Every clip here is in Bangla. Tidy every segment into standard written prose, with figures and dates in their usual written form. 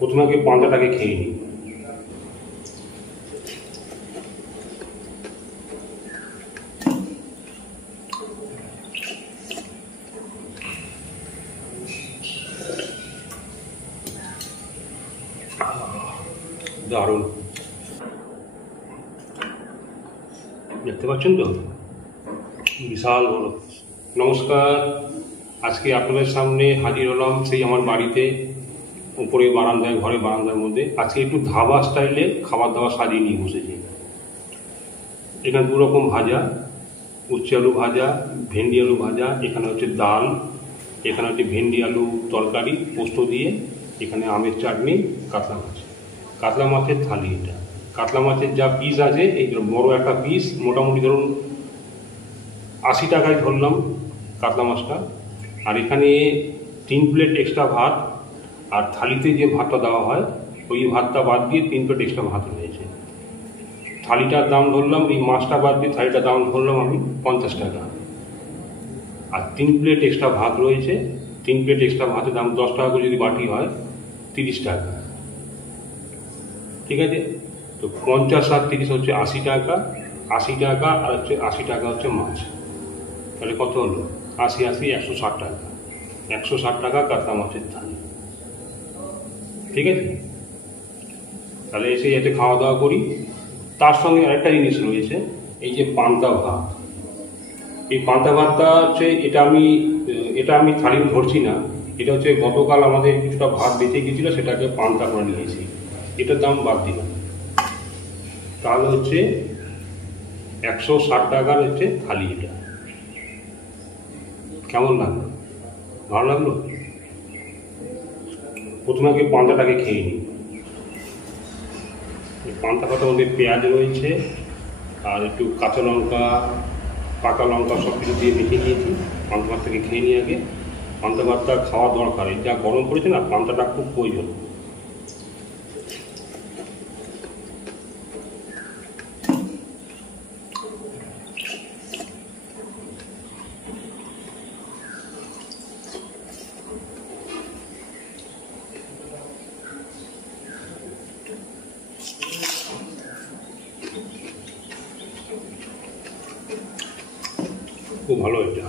প্রথমে আগে পান্তাটাকে খেয়ে নিই। দারুণ, দেখতে পাচ্ছেন তো, বিশাল বড়। নমস্কার, আজকে আপনাদের সামনে হাজির হলাম সেই আমার বাড়িতে, উপরে বারান্দায়, ঘরে বারান্দার মধ্যে। আজকে একটু ধাবা স্টাইলে খাবার দাবার সাজিয়ে নিয়ে বসেছি। এখানে দু রকম ভাজা, উচ্ছে আলু ভাজা, ভেন্ডি আলু ভাজা, এখানে হচ্ছে ডাল, এখানে হচ্ছে ভেন্ডি আলু তরকারি পোস্ত দিয়ে, এখানে আমের চাটনি, কাতলা মাছ। কাতলা মাছের থালি এটা। কাতলা মাছের যা পিস আছে, এই বড় একটা পিস, মোটামুটি ধরুন 80 টাকায় ধরলাম কাতলা মাছটা। আর এখানে 3 প্লেট এক্সট্রা ভাত, আর থালিতে যে ভাতটা দেওয়া হয় ওই ভাতটা বাদ দিয়ে 3 প্লেট এক্সট্রা ভাত রয়েছে। থালিটার দাম ধরলাম, এই মাছটা বাদ দিয়ে থালিটার দাম ধরলাম আমি 50 টাকা। আর 3 প্লেট এক্সট্রা ভাত রয়েছে। 3 প্লেট এক্সট্রা ভাতের দাম 10 টাকা করে, যদি বাটি হয় 30 টাকা। ঠিক আছে, তো 50 আর 30 হচ্ছে 80 টাকা। 80 টাকা আর হচ্ছে 80 টাকা হচ্ছে মাছ, তাহলে কত হলো? 80 80 160 টাকা। 160 টাকা কাতলা মাছের থালি। ঠিক আছে, তাহলে এসে যাতে খাওয়া দাওয়া করি। তার সঙ্গে আরেকটা জিনিস রয়েছে, এই যে পান্তা ভাত। এই পান্তা ভাতটা হচ্ছে, এটা আমি থালি ধরছি না, এটা হচ্ছে গতকাল আমাদের কিছুটা ভাত বেঁচে গিয়েছিল, সেটাকে পান্তা করে নিয়েছি। এটার দাম বাদ দিলাম, তাহলে হচ্ছে 160 টাকার হচ্ছে থালি। এটা কেমন লাগলো? ভালো লাগলো? প্রথমে আগে পান্তাটাকে খেয়ে নিই। পান্তা ভাতের মধ্যে পেঁয়াজ রয়েছে, আর একটু কাঁচা লঙ্কা, পাকা লঙ্কা সব কিছু দিয়ে মেখে নিয়েছি। পান্তা ভাতটাকে খেয়ে নিই আগে। পান্তা ভাতটা খাওয়া দরকার, যা গরম পড়েছে না, পান্তাটা খুব প্রয়োজন। খুব ভালো এটা।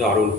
দারুণ।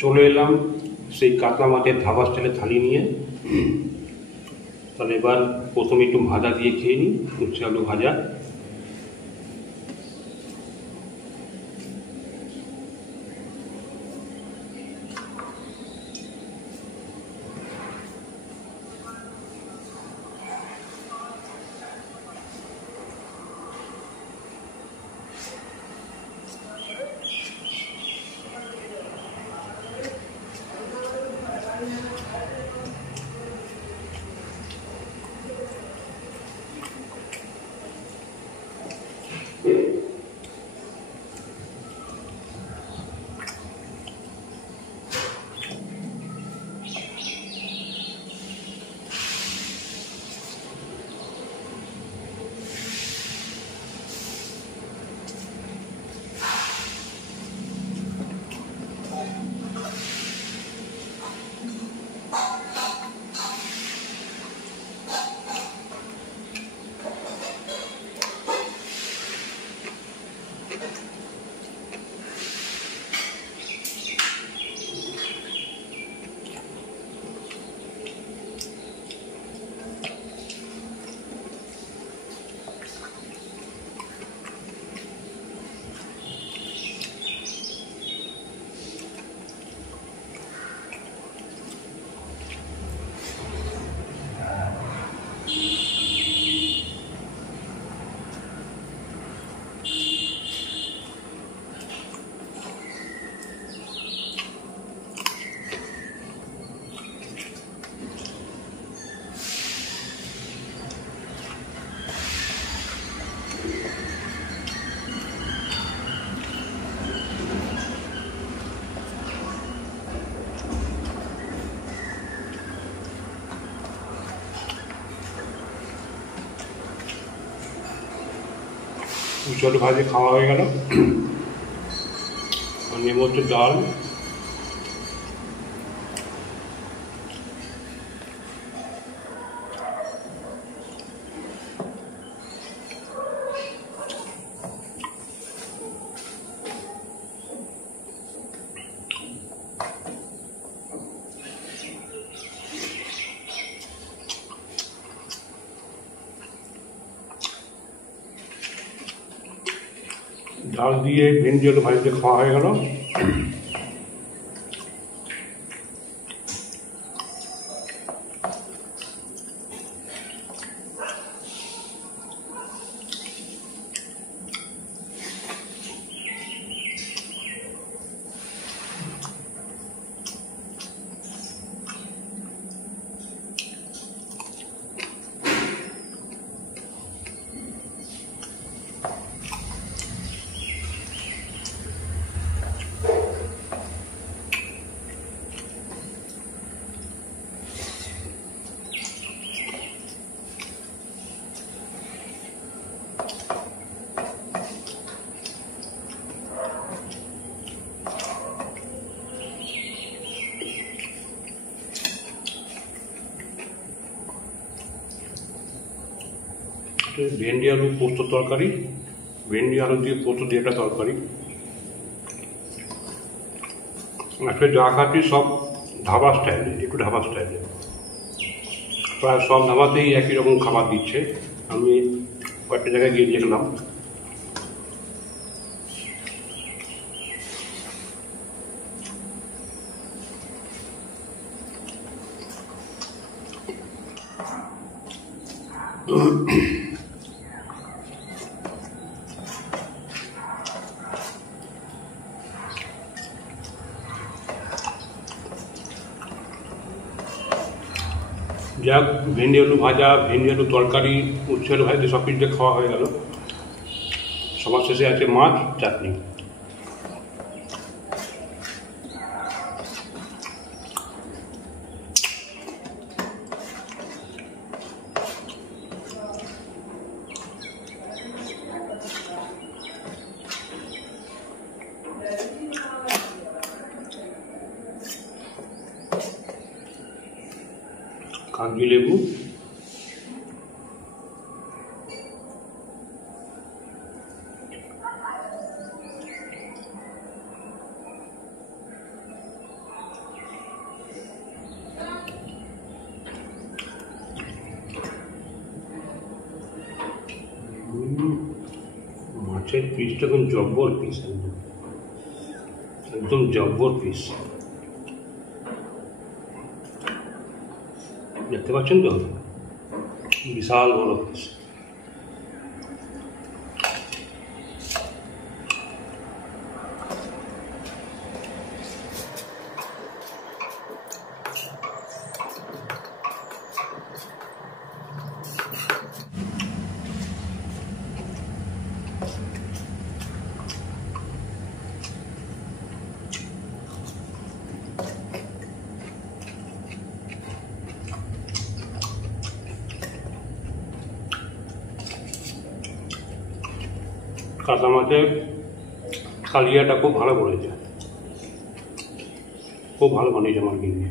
চলে এলাম সেই কাতলা মাছের ধাবা স্টাইলের থালি নিয়ে। তাহলে এবার প্রথমে একটু ভাজা দিয়ে খেয়ে নিই, উচ্ছে আলু ভাজা। উচ্ছে আলু ভাজি খাওয়া হয়ে গেল। আর নেব হচ্ছে ডাল, ডাল দিয়ে ভেন্ডি আলু ভাজিতে খাওয়া হয়ে গেল। ভেন্ডি আলু পোস্ত তরকারি, ভেন্ডি আলু দিয়ে পোস্ত দিয়ে একটা তরকারি। আসলে যা খাচ্ছি সব ধাবা স্টাইলে, একটু ধাবা স্টাইলে। প্রায় সব ধাবাতেই একই রকম খাবার দিচ্ছে। আমি কয়েকটা জায়গায় গিয়ে দেখলাম। যাক, ভেন্ডি আলু ভাজা, ভেন্ডি আলু তরকারি, উচ্ছে আলু ভাজা সব কিছু দিয়ে খাওয়া হয়ে গেল। সবার শেষে আছে মাছ, চাটনি। কাগজি লেবু, মাছের পিসটা একদম জব্বর পিস, একদম জব্বর পিস। দেখতে পাচ্ছেন তো, বিশাল বড় পিস। কাঁচা মাছের কালিয়াটা খুব ভালো করেছে, খুব ভালো বানিয়েছে আমার কিনে।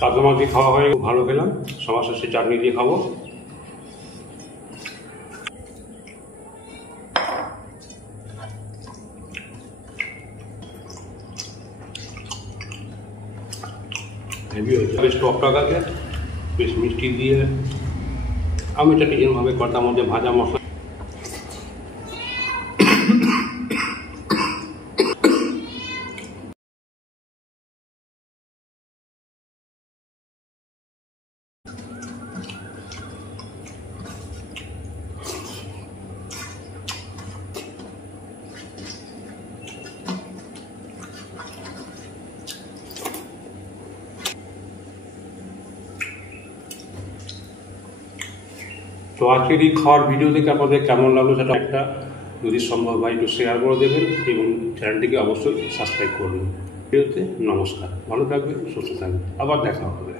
কাতলা মাছ দিয়ে খাওয়া হয়, ভালো খেলাম। সবার শেষে চাটনি দিয়ে খাবো। হেভি হয়েছে, বেশ টক আছে, বেশ মিষ্টি দিয়ে আমি এটা ডিজাইনভাবে করতাম, মধ্যে ভাজা মশলা। তো আজকের এই খাওয়ার ভিডিও দেখে আপনাদের কেমন লাগলো সেটা একটা যদি সম্ভব হয় একটু শেয়ার করে দেবেন এবং চ্যানেলটিকে অবশ্যই সাবস্ক্রাইব করবেন। ভিডিওতে নমস্কার, ভালো থাকবেন, সুস্থ থাকবেন, আবার দেখা হবে।